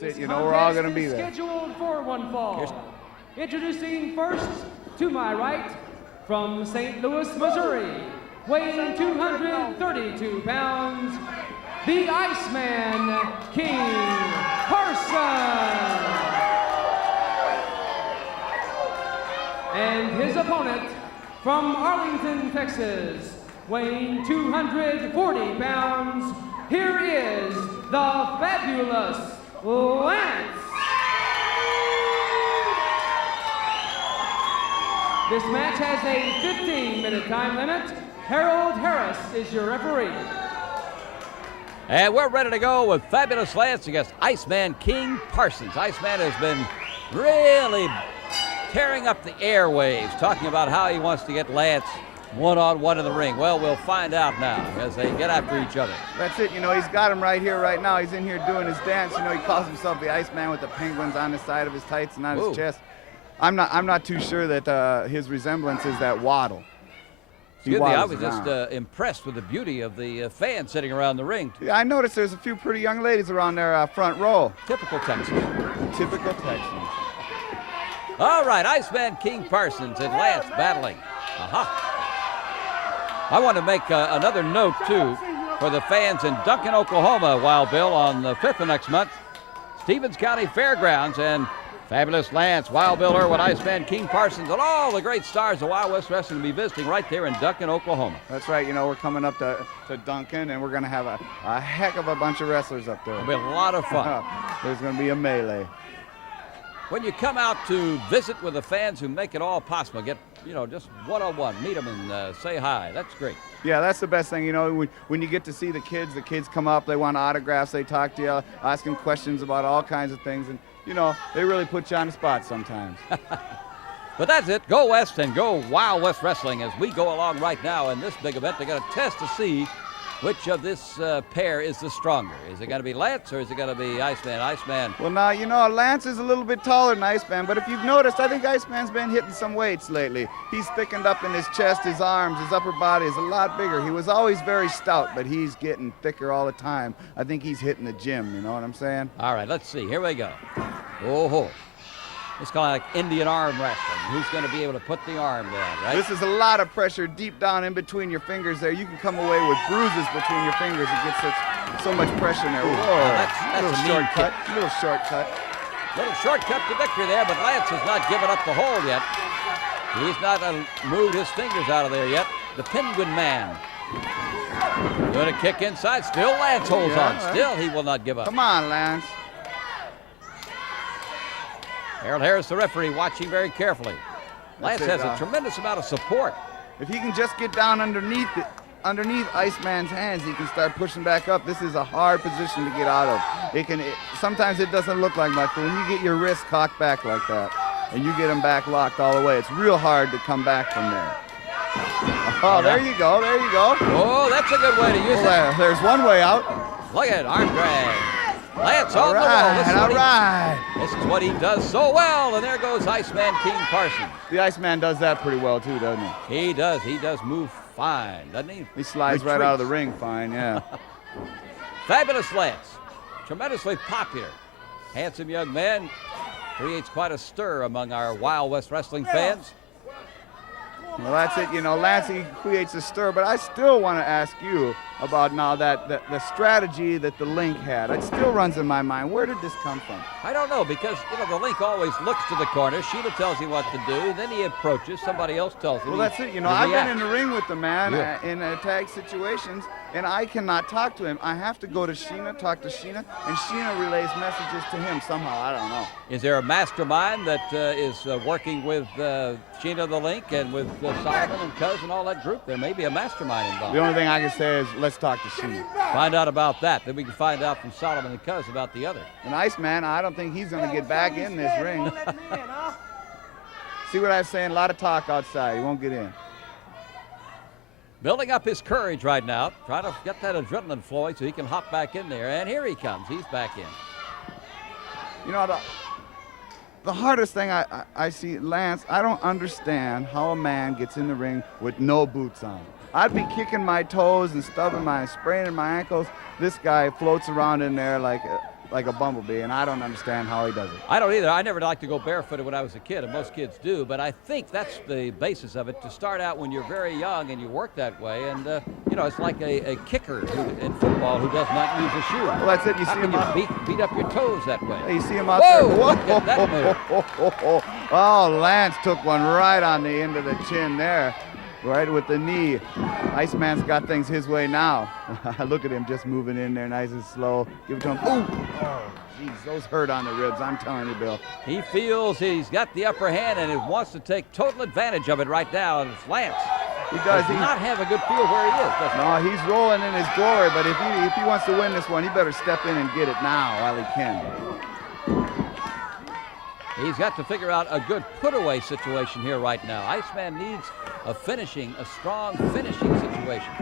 That's it. You know, we're all going to be there. Scheduled for one fall. Introducing first, to my right, from St. Louis, Missouri, weighing 232 pounds, the Iceman King Parsons. And his opponent from Arlington, Texas, weighing 240 pounds, here is the fabulous Lance. This match has a 15-minute time limit. Harold Harris is your referee. And we're ready to go with Fabulous Lance against Iceman King Parsons. Iceman has been really tearing up the airwaves, talking about how he wants to get Lance one-on-one in the ring. Well, we'll find out now as they get after each other. That's it. You know, he's got him right here, right now. He's in here doing his dance. You know, he calls himself the Iceman with the penguins on the side of his tights and on his chest. I'm not too sure that his resemblance is that waddle. Excuse me, I was just impressed with the beauty of the fans sitting around the ring. Yeah, I noticed there's a few pretty young ladies around their front row. Typical Texans. Typical Texans. All right, Iceman King Parsons and Lance battling. I want to make another note, too, for the fans in Duncan, Oklahoma, Wild Bill, on the 5th of next month. Stevens County Fairgrounds and Fabulous Lance, Wild Bill Irwin, Iceman King Parsons, and all the great stars of Wild West Wrestling will be visiting right there in Duncan, Oklahoma. That's right. You know, we're coming up to Duncan, and we're going to have a heck of a bunch of wrestlers up there. It'll be a lot of fun. There's going to be a melee. When you come out to visit with the fans who make it all possible, get, you know, just one-on-one, meet them and say hi. That's great. Yeah, that's the best thing. You know, when you get to see the kids come up, they want autographs, they talk to you, asking questions about all kinds of things, and you know, they really put you on the spot sometimes. But that's it. Go West and go Wild West Wrestling as we go along right now in this big event. They're going to test to see which of this pair is the stronger. Is it going to be Lance or is it going to be Iceman? Iceman. Well, now, you know, Lance is a little bit taller than Iceman, but if you've noticed, I think Iceman's been hitting some weights lately. He's thickened up in his chest, his arms, his upper body is a lot bigger. He was always very stout, but he's getting thicker all the time. I think he's hitting the gym, you know what I'm saying? All right, let's see. Here we go. Oh-ho. It's kind of like Indian arm wrestling. Who's going to be able to put the arm down, right? This is a lot of pressure deep down in between your fingers there. You can come away with bruises between your fingers. It gets so much pressure in there. Whoa. That's a shortcut. Little shortcut. Little shortcut to victory there, but Lance has not given up the hold yet. He's not moved his fingers out of there yet. The Penguin Man. Going to kick inside. Still Lance holds on. Still he will not give up. Come on, Lance. Harold Harris, the referee, watching very carefully. Lance has a tremendous amount of support. If he can just get down underneath Iceman's hands, he can start pushing back up. This is a hard position to get out of. Sometimes it doesn't look like much, but when you get your wrist cocked back like that, and you get them back locked all the way, it's real hard to come back from there. Oh, there you go, there you go. Oh, that's a good way to use it. There's one way out. Look at it, arm drag. Lance on the wall. This is what he does so well, and there goes Iceman King Parsons. The Iceman does that pretty well too, doesn't he? He does. He does move fine, doesn't he? He slides right out of the ring fine, yeah. Fabulous Lance, tremendously popular. Handsome young man, creates quite a stir among our Wild West Wrestling fans. Well, that's it. You know, Lance, he creates a stir, but I still want to ask you about now that the strategy that the Link had. It still runs in my mind. Where did this come from? I don't know, because, you know, the Link always looks to the corner. Sheila tells him what to do. Then he approaches. Somebody else tells him. Well, that's it. You know, I've been in the ring with the man in tag situations, and I cannot talk to him. I have to go to Sheena, talk to Sheena, and Sheena relays messages to him somehow. I don't know. Is there a mastermind that is working with Sheena the Link and with Solomon and Cuz and all that group? There may be a mastermind involved. The only thing I can say is let's talk to Sheena. Find out about that. Then we can find out from Solomon and Cuz about the other. And Iceman, I don't think he's going to get back in this ring. See what I was saying? A lot of talk outside. He won't get in. Building up his courage right now, trying to get that adrenaline flowing so he can hop back in there. And here he comes. He's back in. You know, the hardest thing I see, Lance, I don't understand how a man gets in the ring with no boots on. I'd be kicking my toes and spraining my ankles. This guy floats around in there like like a bumblebee, and I don't understand how he does it. I don't either. I never liked to go barefooted when I was a kid, and most kids do, but I think that's the basis of it, to start out when you're very young and you work that way. And, you know, it's like a kicker in football who does not use a shoe. Well, that's it. You How see can him out. you beat up your toes that way? You see him out Whoa, there. look at that move. Oh, Lance took one right on the end of the chin there, right with the knee. Iceman's got things his way now. Look at him just moving in there nice and slow. Give it to him. Ooh. Oh, geez, those hurt on the ribs, I'm telling you, Bill. He feels he's got the upper hand and he wants to take total advantage of it right now. And it's Lance. He does. He not have a good feel where he is, does he? No, he's rolling in his glory, but if he wants to win this one, he better step in and get it now while he can. He's got to figure out a good put-away situation here right now. Iceman needs a strong finishing situation.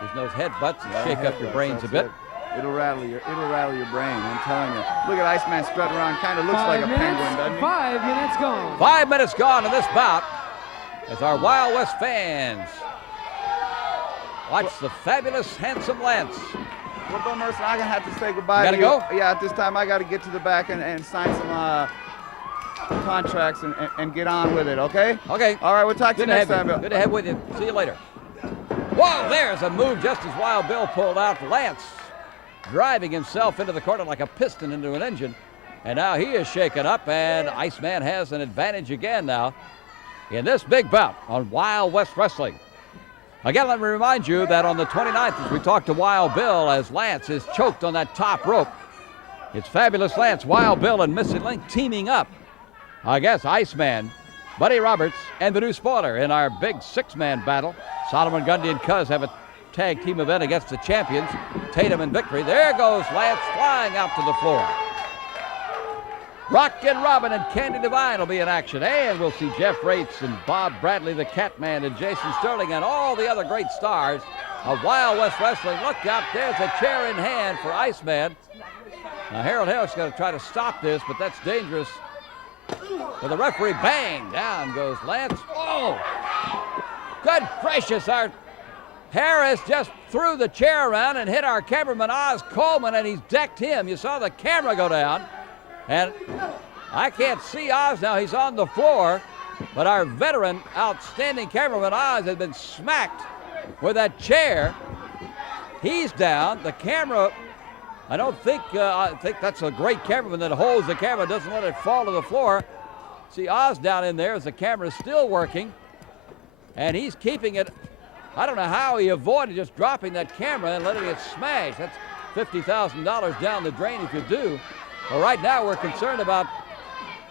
There's those headbutts and shake up your brains a bit. It'll rattle your brain, I'm telling you. Look at Iceman strutting around, kind of looks like a penguin, doesn't he? 5 minutes gone. 5 minutes gone in this bout as our Wild West fans watch the fabulous, handsome Lance. Well, Bill Mercer, I'm going to have to say goodbye You to gotta you. Yeah, at this time, I got to get to the back and sign some contracts and get on with it, okay? Okay. All right, we'll talk to you next time, Bill. Good to have with you. See you later. Whoa, there's a move just as Wild Bill pulled out. Lance driving himself into the corner like a piston into an engine. And now he is shaken up, and Iceman has an advantage again now in this big bout on Wild West Wrestling. Again, let me remind you that on the 29th, as we talk to Wild Bill, as Lance is choked on that top rope, it's Fabulous Lance, Wild Bill, and Missing Link teaming up against Iceman, Buddy Roberts, and the new spoiler in our big six-man battle. Solomon Gundy and Cuz have a tag team event against the champions, Tatum and Victory. There goes Lance flying out to the floor. Rockin' Robin and Candy Devine will be in action. And we'll see Jeff Rates and Bob Bradley, the Catman, and Jason Sterling, and all the other great stars of Wild West Wrestling. Look out, there's a chair in hand for Iceman. Now Harold Harris got to try to stop this, but that's dangerous. With the referee, bang, down goes Lance. Oh, good gracious, our Harris just threw the chair around and hit our cameraman Oz Coleman, and he's decked him. You saw the camera go down. And I can't see Oz now. He's on the floor. But our veteran, outstanding cameraman Oz has been smacked with that chair. He's down. The camera, I think that's a great cameraman that holds the camera, doesn't let it fall to the floor. See Oz down in there as the camera is still working. And he's keeping it. I don't know how he avoided just dropping that camera and letting it smash. That's $50,000 down the drain if you do. Well, right now we're concerned about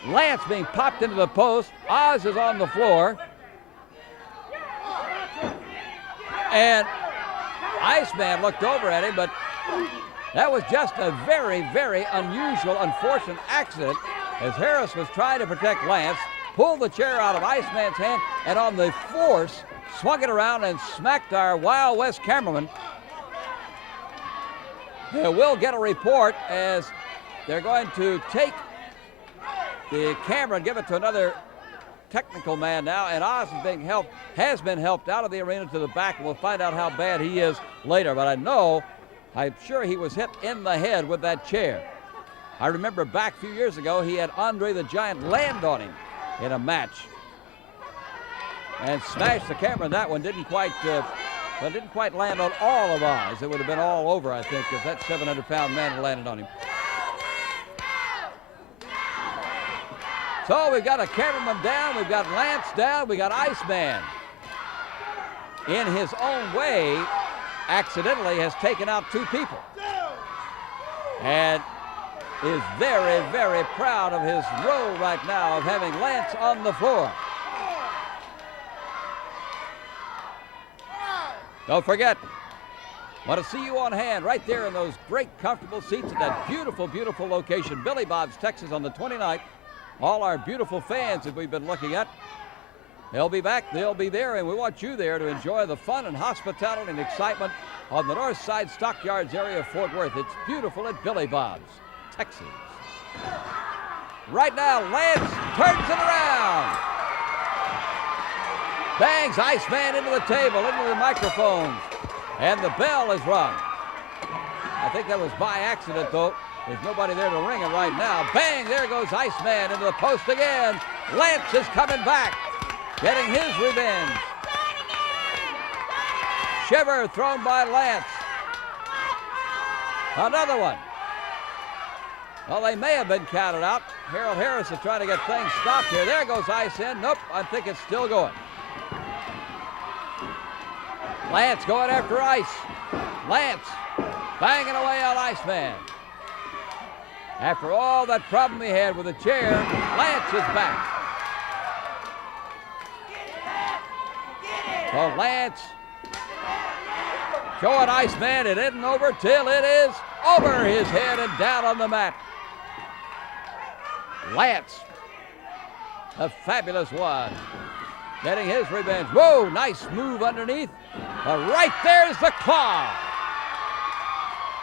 Lance being popped into the post. Oz is on the floor. And Iceman looked over at him, but that was just a very, very unusual, unfortunate accident as Harris was trying to protect Lance, pulled the chair out of Iceman's hand, and on the force, swung it around and smacked our Wild West cameraman. We'll get a report as they're going to take the camera and give it to another technical man now, and Oz has been helped out of the arena to the back, and we'll find out how bad he is later. But I'm sure he was hit in the head with that chair. I remember back a few years ago, he had Andre the Giant land on him in a match and smashed the camera. That one didn't quite land on all of Oz. It would have been all over, I think, if that 700-pound man had landed on him. So we've got a cameraman down, we've got Lance down, we got Iceman. In his own way, accidentally has taken out two people. And is very, very proud of his role right now of having Lance on the floor. Don't forget, want to see you on hand right there in those great comfortable seats at that beautiful, beautiful location, Billy Bob's, Texas, on the 29th. All our beautiful fans that we've been looking at, they'll be back, they'll be there, and we want you there to enjoy the fun and hospitality and excitement on the North Side Stockyards area of Fort Worth. It's beautiful at Billy Bob's, Texas. Right now, Lance turns it around. Bangs Iceman into the table, into the microphones, and the bell is rung. I think that was by accident, though. There's nobody there to ring it right now. Bang, there goes Iceman into the post again. Lance is coming back, getting his revenge. Shiver thrown by Lance. Another one. Well, they may have been counted out. Harold Harris is trying to get things stopped here. There goes Ice in. Nope, I think it's still going. Lance going after Ice. Lance banging away on Iceman. After all that problem he had with the chair, Lance is back. So Lance showing Iceman it isn't over till it is over his head and down on the mat. Lance, a fabulous one, getting his revenge. Whoa, nice move underneath. But right there's the claw.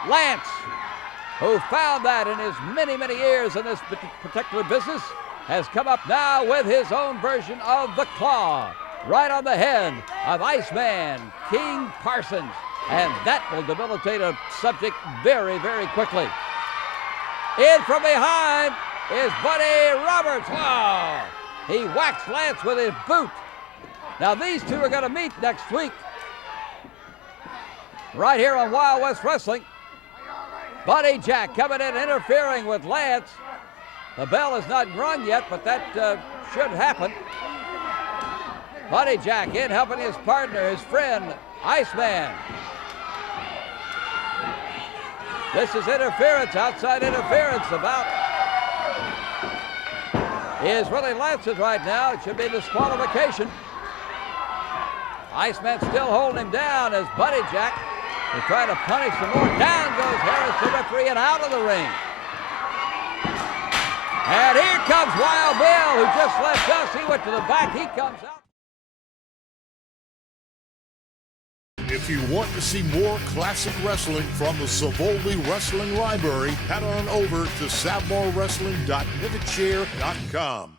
Lance, who found that in his many, many years in this particular business, has come up now with his own version of the claw. Right on the head of Iceman King Parsons. And that will debilitate a subject very, very quickly. In from behind is Buddy Roberts. Wow! He whacks Lance with his boot. Now these two are going to meet next week. Right here on Wild West Wrestling. Buddy Jack coming in, interfering with Lance. The bell is not rung yet, but that should happen. Buddy Jack in, helping his partner, his friend, Iceman. This is interference, outside interference. About is really Lance's right now. It should be disqualification. Iceman still holding him down as Buddy Jack is trying to punish some more. Down goes Harris, the referee, and out of the ring. And here comes Wild Bill, who just left us. He went to the back. He comes out. If you want to see more classic wrestling from the Savoldi Wrestling Library, head on over to SavmoreWrestling.MivetShare.com.